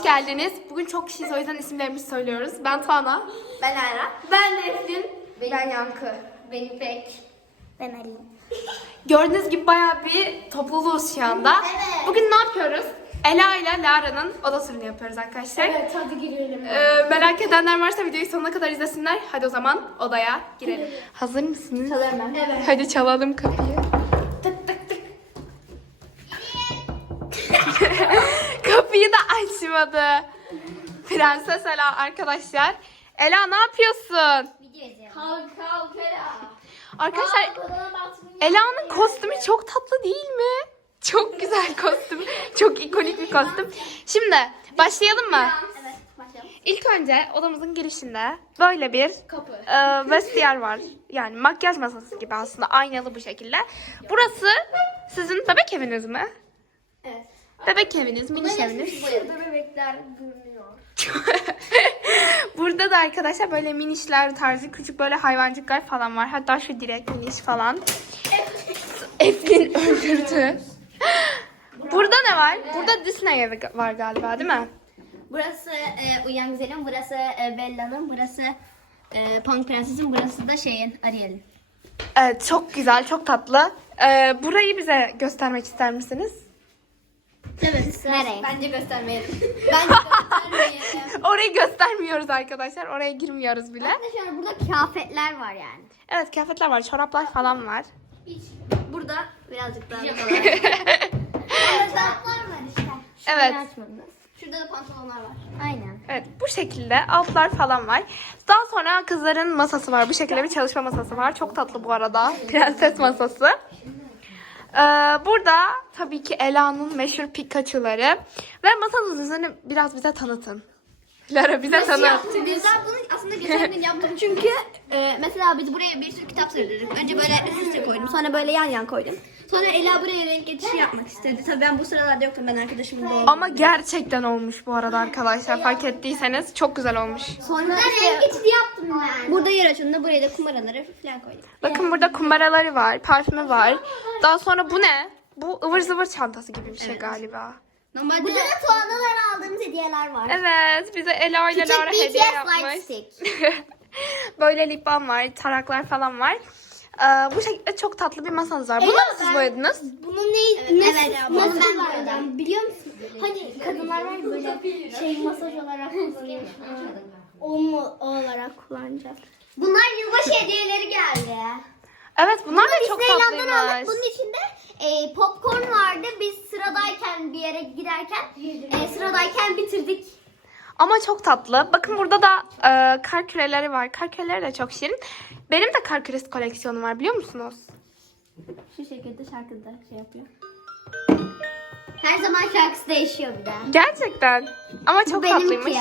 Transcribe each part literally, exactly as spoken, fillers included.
hoş geldiniz. Bugün çok kişiyiz, o yüzden isimlerimizi söylüyoruz. Ben Tuana. Ben Ayra. Ben Nesrin. Benim- Ben Yankı. Ben İpek. Ben Ali. Gördüğünüz gibi bayağı bir topluluğuz şu anda. Evet. Bugün ne yapıyoruz? Ela ile Lara'nın oda turunu yapıyoruz arkadaşlar. Evet, hadi girelim. Ee, merak edenler varsa videoyu sonuna kadar izlesinler. Hadi o zaman odaya girelim. Hazır mısınız? Çalarım ben. Evet. Hadi çalalım kapıyı. Tık tık tık. Kapıyı da açmadı. Prenses Ela arkadaşlar. Ela ne yapıyorsun? Video izleyelim. Kalk kalk Ela. Arkadaşlar Ela'nın kostümü çok tatlı değil mi? Çok güzel kostüm. Çok ikonik bir kostüm. Şimdi başlayalım mı? Evet, başlayalım. İlk önce odamızın girişinde böyle bir Kapı. e, vestiyer var. Yani makyaj masası gibi aslında, aynalı bu şekilde. Burası sizin bebek eviniz mi? Evet. Bebek eviniz, miniş eviniz. Burada bebekler görünüyor. Burada da arkadaşlar böyle minişler tarzı küçük böyle hayvancıklar falan var. Hatta şu direkt miniş falan. Eflin öldürdü. Burada ne var? Burada Disney evi var galiba, değil mi? Burası e, Uyan Güzel'in, burası e, Bella'nın, burası e, Pamuk Prenses'in, burası da şeyin, Ariel'in. Evet, çok güzel, çok tatlı. Ee, burayı bize göstermek ister misiniz? Evet. Nereye? Bence göstermeyelim. Bence göstermeyelim. Orayı göstermiyoruz arkadaşlar. Oraya girmiyoruz bile. Arkadaşlar burada kıyafetler var yani. Evet, kıyafetler var, çoraplar falan var. Hiç. Burada birazcık daha Şoraplar var işte. Evet. Şurada da pantolonlar var. Aynen. Evet, bu şekilde altlar falan var. Daha sonra kızların masası var. Bu şekilde bir çalışma masası var. Çok tatlı bu arada. Prenses masası. Ee, burada tabii ki Ela'nın meşhur Pikachu'ları. Ve masanın üzerine biraz bize tanıtın. Lara bize tanıt. Bizler bunu aslında geçen gün yaptık çünkü e, mesela biz buraya bir sürü kitap sığdırdık. Önce böyle üst üste koydum, sonra böyle yan yan koydum. Sonra Ela buraya renk geçişi yapmak istedi. Tabii ben bu sıralarda yoktum, ben arkadaşımın doğum. Ama gerçekten olmuş bu arada arkadaşlar. Fark ettiyseniz çok güzel olmuş. Sonra işte, renk geçişi yaptım ben. Burada yer açılımda buraya da kumaraları falan koydum. Bakın burada kumbaraları var, parfümü var. Daha sonra bu ne? Bu ıvır zıvır çantası gibi bir şey galiba. Normalde... Burada da Tuana'dan aldığımız hediyeler var. Evet, bize Ela ile Lara hediye yapmış. Böyle lip balm var, taraklar falan var. Ee, bu şekilde çok tatlı bir masanız var. Bunu mu siz boyadınız? Bunun ne, evet, nasıl, evet, nasıl ben boyadım biliyor musun? Hani kadınlar var ya böyle şey masaj olarak kullanıyor. O mu o olarak kullanacağız? Bunlar yılbaşı hediyeleri geldi. Evet, bunlar da çok Disneyland'dan aldık. tatlıymış. Bunun içinde e, popcorn vardı. Biz sıradayken bir yere giderken e, sıradayken bitirdik. Ama çok tatlı. Bakın burada da e, kar küreleri var. Kar küreleri de çok şirin. Benim de kar küresi koleksiyonum var, biliyor musunuz? Şu şekilde şarkıda şey yapıyor. Her zaman şarkısı değişiyor bir de. Gerçekten. Ama çok tatlıymış.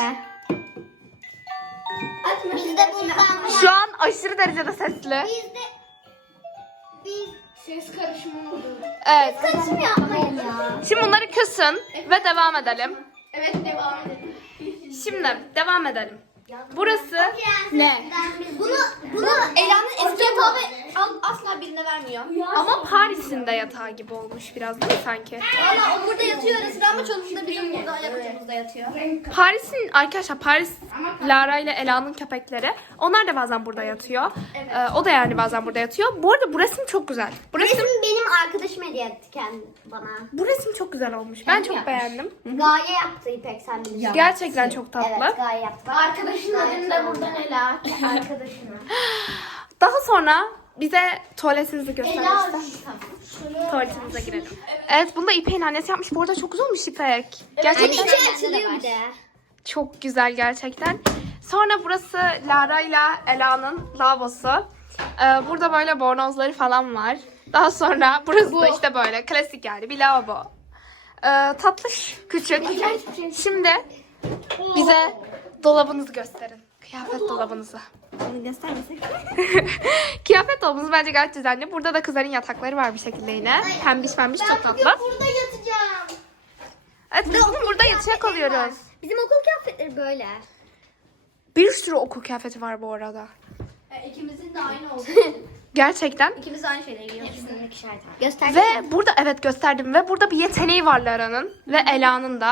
Bizde bundan Şu an aşırı derecede sesli. Bizde biz ses karışımı oldu. Evet. Karışım yapmayın ya. Şimdi bunları kısın ve devam edelim. Evet, devam edelim. Şimdi devam edelim. Burası Ne? Bunu bunu Ela'nın eski yatağı ve asla birine vermiyor. ama Paris'in de yatağı gibi olmuş biraz, değil mi sanki? Valla o burada yatıyor ara sıra ama çoğunlukla bizim burada ayak ucumuzda yatıyor. Paris'in arkadaşlar, Paris, Lara ile Ela'nın köpekleri. Onlar da bazen burada yatıyor. Ee, o da yani bazen burada yatıyor. Bu arada bu resim çok güzel. Bu resim, benim arkadaşım hediye etti kendi bana. bu resim çok güzel olmuş. Ben çok beğendim. Gaye yaptı İpek, sen bilirsin. Gerçekten çok tatlı. Evet, Gaye yaptı. Arkadaşın adını da buradan Ela. Arkadaşına. Daha sonra bize tuvaletinizi göstermek ister. Tuvaletimize girelim. Evet, bunu da İpek'in annesi yapmış. Bu arada çok güzel olmuş İpek. Gerçekten İçi açılıyor bir de. çok güzel gerçekten. Sonra burası Lara ile Ela'nın lavabosu. Ee, burada böyle bornozları falan var. Daha sonra burası da işte böyle klasik yani bir lavabo. Ee, tatlış, küçük. Şimdi bize dolabınızı gösterin. Kıyafet dolabınızı. Onu göstermesek. Kıyafet dolabınız bence gayet düzenli. Burada da kızların yatakları var bir şekilde yine. Pembiş pembiş, çok tatlı. Burada yatacağım. Evet, biz bugün burada yatacak oluyoruz. Bizim okul kıyafetleri böyle. Bir sürü okul kıyafeti var bu arada. E, ikimizin de aynı oldu. Gerçekten. İkimiz de aynı şeyleri giyiyoruz. Göster. Ve burada evet gösterdim ve burada bir yeteneği var Lara'nın ve Ela'nın da.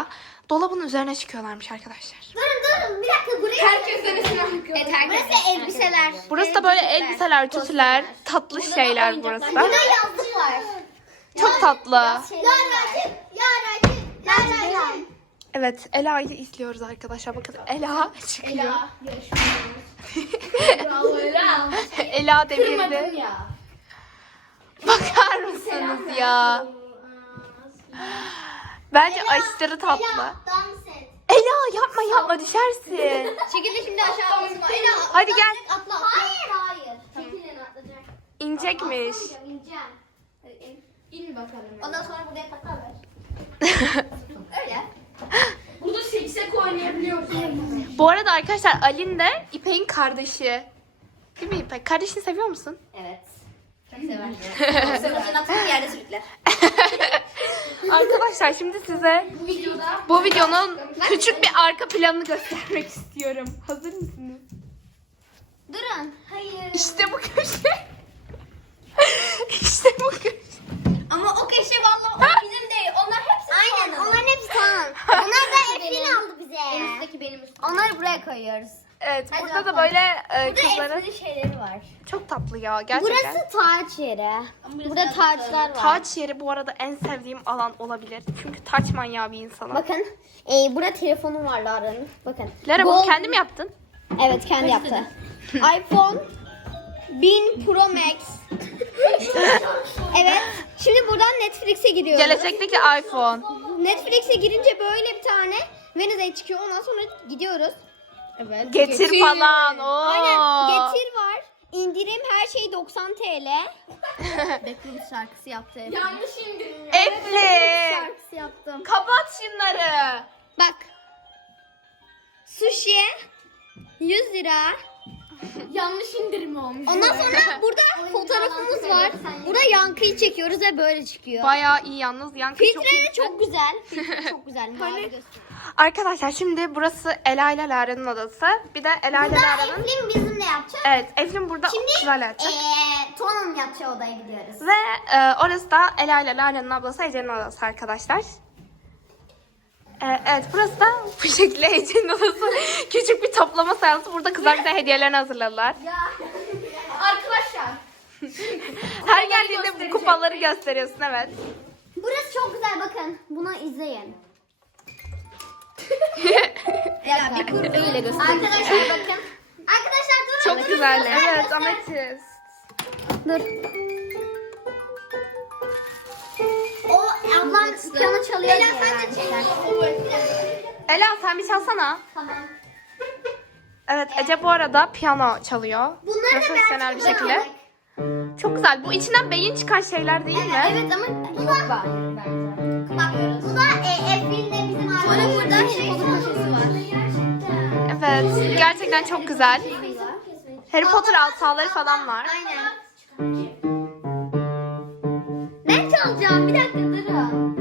dolabın üzerine çıkıyorlarmış arkadaşlar. Durun durun bir dakika buraya. Herkes denesine bakıyor. Evet, burası elbiseler. Burası da böyle elbiseler, tütüler, tatlı şeyler burası da. Burada yazlık var. Çok tatlı. Yaracık, yaracık, yaracık. Evet, Ela'yı izliyoruz arkadaşlar. Bakın Ela çıkıyor. Bravo Ela. Ela devirdi. Kırmadın ya. Bakar mısınız ya? Bence aşırı tatlı. Dans et. Ela yapma yapma düşersin. Çekil de şimdi aşağı basma. Ela. Hadi gel. Atla. Hayır hayır. Çekilin atlayacak. İnecekmiş. İneceğim. İn bakalım. Ondan sonra buraya takar ver. Öyle. Burada seksek oynayabiliyorsun. Bu arada arkadaşlar Alin de İpek'in kardeşi. Değil mi İpek? Kardeşini seviyor musun? Evet. Çok sever. Çok sever. Atın yerde sürükler. Arkadaşlar şimdi size Bu videoda bu videonun küçük bir arka planını göstermek istiyorum. Hazır mısınız? Durun. Hayır. İşte bu köşe. İşte bu köşe. Ama o köşe vallahi o bizim değil. Onlar hepsi Aynen. Onların hepsi tamam. Onlar da Eflin aldı bize. En üstteki benim üstüm. Onları buraya koyuyoruz. Evet Hadi burada da bakalım. böyle e, Burada kızların Eflin'in şeyleri var. çok tatlı ya gerçekten. Burası taç yeri. Burada taçlar var. Taç yeri bu arada en sevdiğim alan olabilir. Çünkü taç manyağı bir insanım. Bakın. E, burada telefonum var Lara'nın. Bakın. Lara bunu Gold- kendi mi yaptın? Evet kendi yaptı. iPhone bin Pro Max. Evet. Şimdi buradan Netflix'e giriyoruz. Gelecekteki iPhone. Netflix'e girince böyle bir tane Wednesday çıkıyor. Ondan sonra gidiyoruz. Evet. Getir, falan. Oo. Aynen. Getir var. İndirim her şey doksan TL. Backroom şarkısı yaptı. yanlış indin. Efli. Şarkısı yaptım. Kapat şunları. Bak. Sushi yüz lira. Yanlış indirim olmuş. Ondan sonra burada fotoğrafımız var. Burada yankıyı çekiyoruz ve böyle çıkıyor. Bayağı iyi yalnız. Yankı çok Filtre iyi. de çok güzel. Filtre çok güzel. Mavi gösteriyor. Arkadaşlar şimdi burası Ela ile Lara'nın odası. Bir de Ela ile Lara'nın... Eflin bizimle yapacak. Evet Eflin burada Şimdi kızlarla yatacak. eee Tona'nın yatacağı odaya gidiyoruz. Ve e, orası da Ela ile Lara'nın ablası Ece'nin odası arkadaşlar. E, evet burası da bu şekilde Ece'nin odası. Küçük bir toplama seansı. Burada kızlar bize hediyelerini hazırladılar. Arkadaşlar. Her geldiğinde bu kupaları gösteriyorsun evet. Burası çok güzel bakın. Bunu izleyin. ya bir kurduğuyla göstereyim. Arkadaşlar bakın. Arkadaşlar durun. Çok durun, güzel. durun. Evet Göster. ametist. Dur. O ablam piyano çalıyor diye vermişler. Ela sen bir çalsana. Tamam. Evet Ece bu arada piyano çalıyor. Bunları da Profesyonel bir ben şekilde. çaldım. Çok güzel. Bu içinden beyin çıkan şeyler değil mi? Evet ama bu da bak bu da e, Eflin'le bizim arkadaşımız. Sonra burada Harry Potter köşesi var. Evet. Gerçekten çok güzel. Harry Potter altaları falan var. Aynen. Ben çalacağım. Bir dakika durun.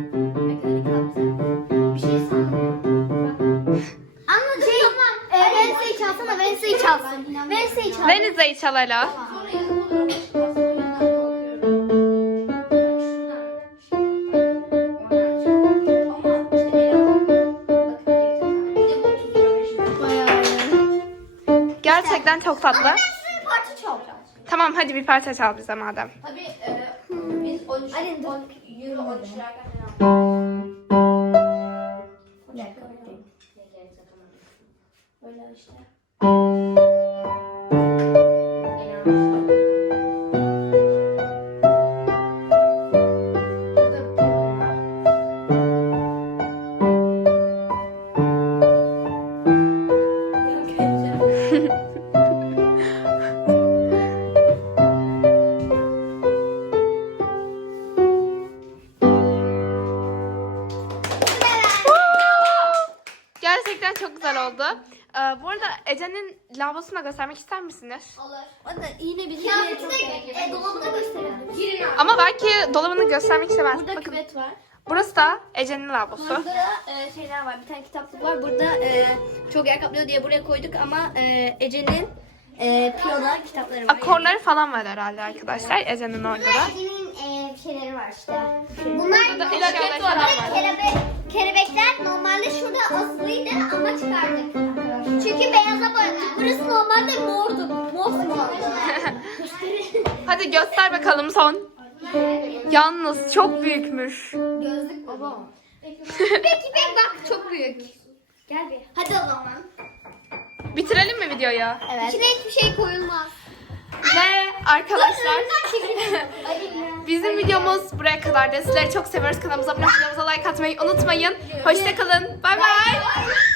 Bir şey sandım. Anladım şey, tamam. E, Wednesday'i çalsana. Wednesday'i çalsın. Wednesday'i çal. Veniza'yı çal Ela. Gerçekten çok tatlı. Ben size bir parça çalacağım. Tamam hadi bir parça çal bize madem. Tabii e, biz on üç, Hadi dur. on euro on üçlerden falan. Bir dakika. Böyle işte. Gerçekten çok güzel oldu. Ee, bu arada Ece'nin lavabosunu da göstermek ister misiniz? Olur. O da yine bizim kıyafeti de e, dolabına gösterelim. Girin abi. Ama belki dolabını göstermek istemez. Burada Bakın küvet var. burası da Ece'nin lavabosu. Burada da e, şeyler var. Bir tane kitaplık var. Burada e, çok yer kaplıyor diye buraya koyduk ama e, Ece'nin e, piyano kitapları var. Akorları falan var herhalde arkadaşlar Ece'nin orada da. Ece'nin e, şeyleri var işte. Bunlar Burada bunlar eşyalar falan var. kelebe, kelebekler normalde aslıydı ama çıkardık. Çünkü beyaza boyadık. Burası normalde mordu. Mosmor. Hadi göster bakalım son. Yalnız çok büyükmüş. Gözlük baba. Peki pek bak çok büyük. Gel bir. Hadi o zaman. Bitirelim mi videoyu? Evet. İçine hiçbir şey koyulmaz. Ve arkadaşlar bizim videomuz buraya kadardı. Sizleri çok seviyoruz. Kanalımıza abone olmayı, videomuza like atmayı unutmayın. Hoşçakalın. Bay bay.